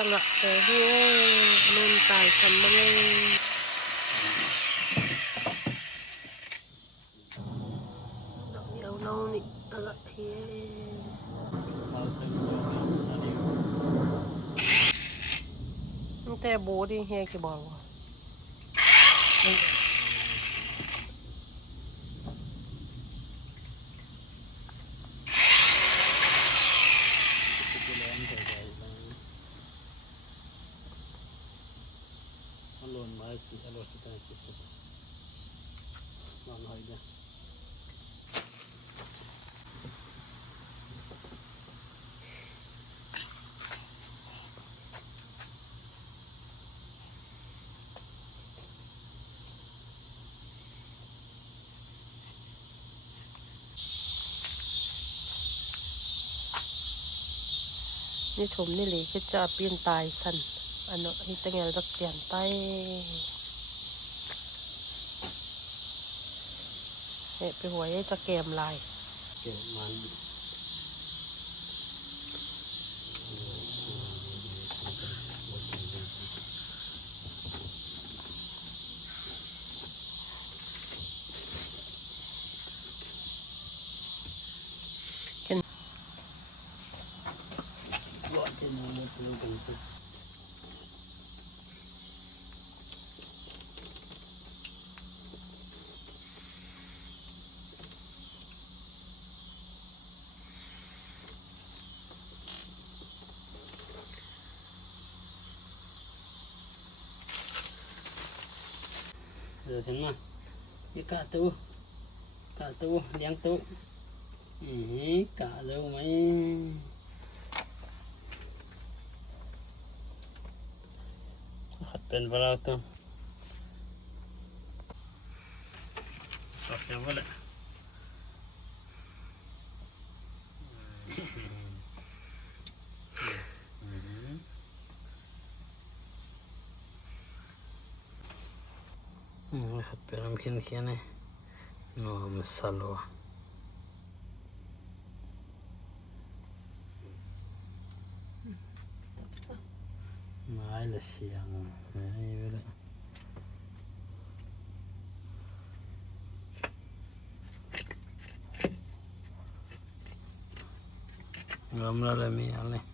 tengah sehe mentai sama yang nau ni agak heแต่โบดิเฮียกี่บอกว่าAlon mai ki alon kita ki sut. Non hoide. นี่ถมนี่เลยก็จะเปลี่ยนตายสันอันนั้นที่ตั้งแต่รักเปลี่ยนไปไปหัวให้จะเกมลาย เก็บมันว่าที่มันมันเป็นสุดเดี๋ยวฉันมาที่กะตู้เลี้ยงตู้กะเร็วไหมขัดเป็นเวลาตัวตัดยังไงล่ะขัดเป็นน้ำเค็มๆเนี่ยนัวมัสลาไม่ละเสียงไม่เลย Gamla le mi alle.